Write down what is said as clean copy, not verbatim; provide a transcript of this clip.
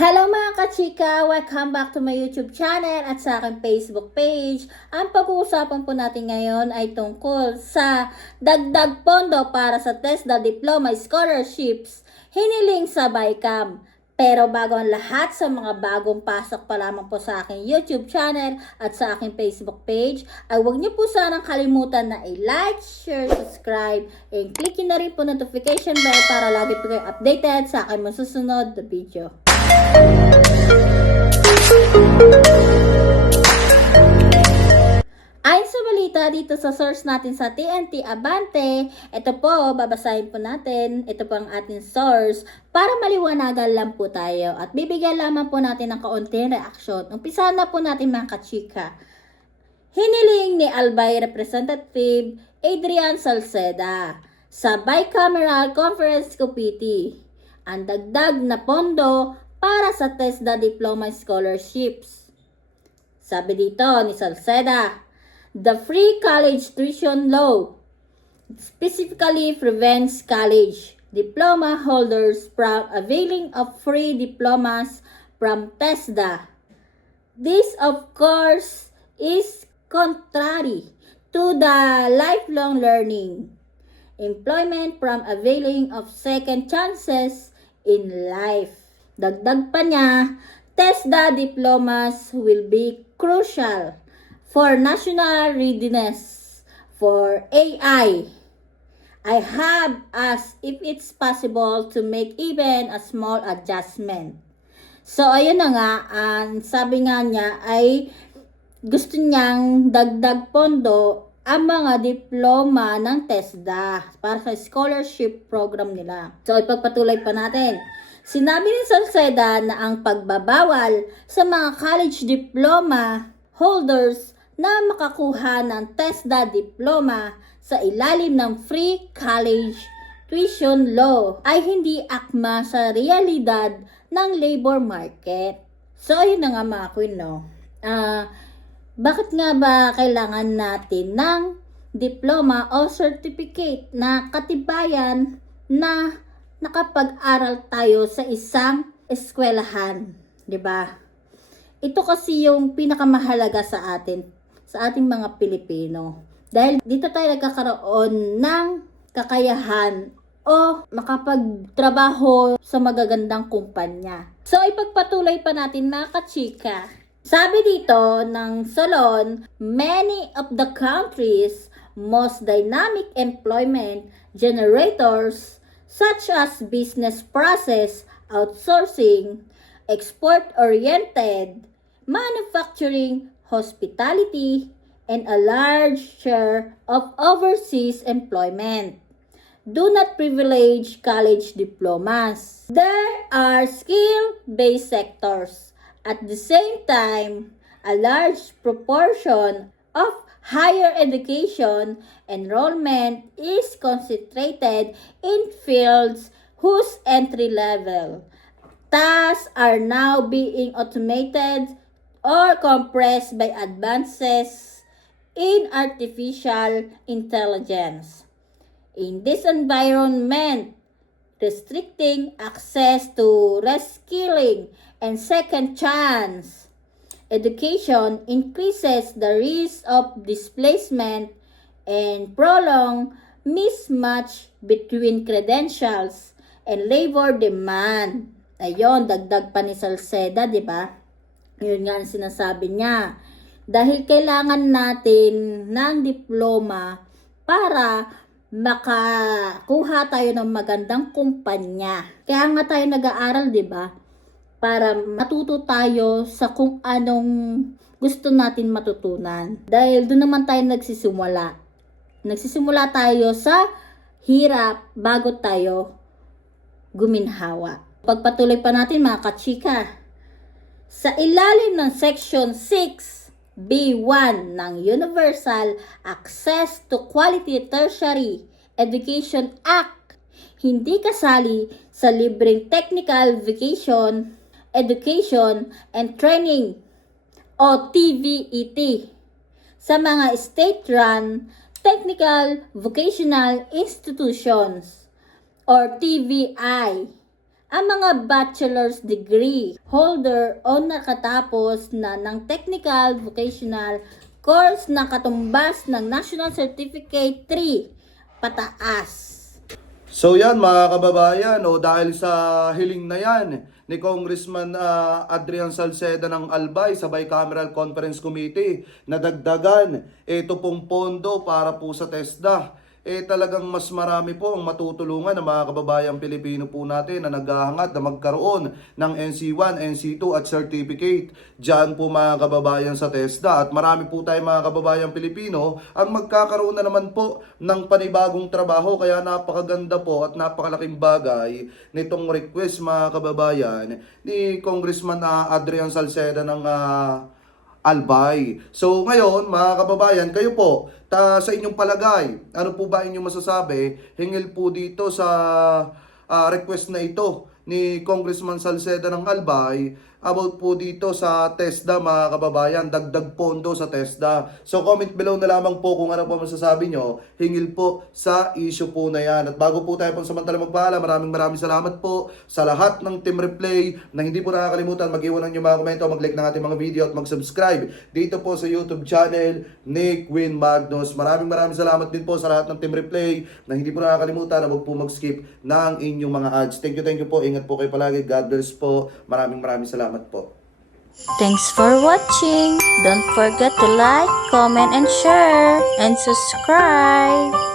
Hello mga kachika! Welcome back to my YouTube channel at sa aking Facebook page. Ang pag-uusapan po natin ngayon ay tungkol sa dagdag pondo para sa TESDA Diploma Scholarships hiniling sa BICAM. Pero bago ang lahat, sa mga bagong pasok pa lamang po sa aking YouTube channel at sa aking Facebook page, ay huwag niyo po sanang kalimutan na i-like, share, subscribe, and click na rin po notification bell para lagi po kayo updated sa aking masusunod na video. Ayon sa balita dito sa source natin sa TNT Abante, ito po, babasahin po natin, ito po ang ating source para maliwanagan lang po tayo at bibigyan lamang po natin ng kaunting reaksyon. Umpisahan na po natin mga kachika. Hiniling ni Albay Representative Adrian Salceda sa Bicameral Conference Committee ang dagdag na pondo para sa TESDA Diploma Scholarships. Sabi dito ni Salceda, the free college tuition law specifically prevents college diploma holders from availing of free diplomas from TESDA. This, of course, is contrary to the lifelong learning, employment from availing of second chances in life. Dagdag pa niya, TESDA diplomas will be crucial for national readiness for AI. I have asked if it's possible to make even a small adjustment. So, ayun na nga, sabi nga niya ay gusto niyang dagdag pondo ang mga diploma ng TESDA para sa scholarship program nila. So, ipagpatuloy pa natin. Sinabi ni Salceda na ang pagbabawal sa mga college diploma holders na makakuha ng TESDA diploma sa ilalim ng free college tuition law ay hindi akma sa realidad ng labor market. So, ayun na nga mga queen, no? Bakit nga ba kailangan natin ng diploma o certificate na katibayan na nakapag-aral tayo sa isang eskwelahan, 'di ba? Ito kasi yung pinakamahalaga sa ating mga Pilipino. Dahil dito tayo nagkakaroon ng kakayahan o makapagtrabaho sa magagandang kumpanya. So, ipagpatuloy pa natin mga kachika. Sabi dito ng Solon, many of the country's most dynamic employment generators such as business process outsourcing, export-oriented, manufacturing, hospitality, and a large share of overseas employment do not privilege college diplomas. There are skill-based sectors. At the same time, a large proportion of higher education enrollment is concentrated in fields whose entry-level tasks are now being automated or compressed by advances in artificial intelligence. In this environment, restricting access to reskilling and second chance education increases the risk of displacement and prolonged mismatch between credentials and labor demand. Ayun, dagdag pa ni Salceda, di ba? Yun nga ang sinasabi niya. Dahil kailangan natin ng diploma para makakuha tayo ng magandang kumpanya. Kaya nga tayo nag-aaral, di ba? Para matuto tayo sa kung anong gusto natin matutunan. Dahil doon naman tayo nagsisimula. Nagsisimula tayo sa hirap bago tayo guminhawa. Pagpatuloy pa natin mga kachika. Sa ilalim ng Section 6B1 ng Universal Access to Quality Tertiary Education Act, hindi kasali sa libreng technical vocation Education and Training o TVET sa mga state-run technical vocational institutions or TVI ang mga bachelor's degree holder o nakatapos na ng technical vocational course na katumbas ng National Certificate 3 pataas. So yan mga kababayan, dahil sa hiling na yan ni Congressman Adrian Salceda ng Albay sa Bicameral Conference Committee na dagdagan ito pong pondo para po sa TESDA, talagang mas marami po ang matutulungan ng mga kababayang Pilipino po natin na naghahangad na magkaroon ng NC1, NC2 at certificate dyan po mga kababayan sa TESDA. At marami po tayong mga kababayang Pilipino ang magkakaroon na naman po ng panibagong trabaho, kaya napakaganda po at napakalaking bagay nitong request mga kababayan ni Congressman Adrian Salceda ng Albay. So ngayon mga kababayan, kayo po, sa inyong palagay, ano po ba inyong masasabi hingil po dito sa request na ito ni Congressman Salceda ng Albay about po dito sa TESDA mga kababayan, dagdag pondo sa TESDA. So comment below na lamang po kung ano po masasabi nyo hingil po sa issue po na yan. At bago po tayo pansamantala magpaalam, maraming salamat po sa lahat ng Team Replay na hindi po nakakalimutan mag-iwan ng mga komento, mag-like ng ating mga video at mag-subscribe dito po sa YouTube channel ni Queen Magnus. Maraming salamat din po sa lahat ng Team Replay na hindi po nakakalimutan na huwag po mag-skip ng inyong mga ads. Thank you po. Ingat po kayo palagi. God bless po. Maraming salamat po. Thanks for watching. Don't forget to like, comment, and share, and subscribe.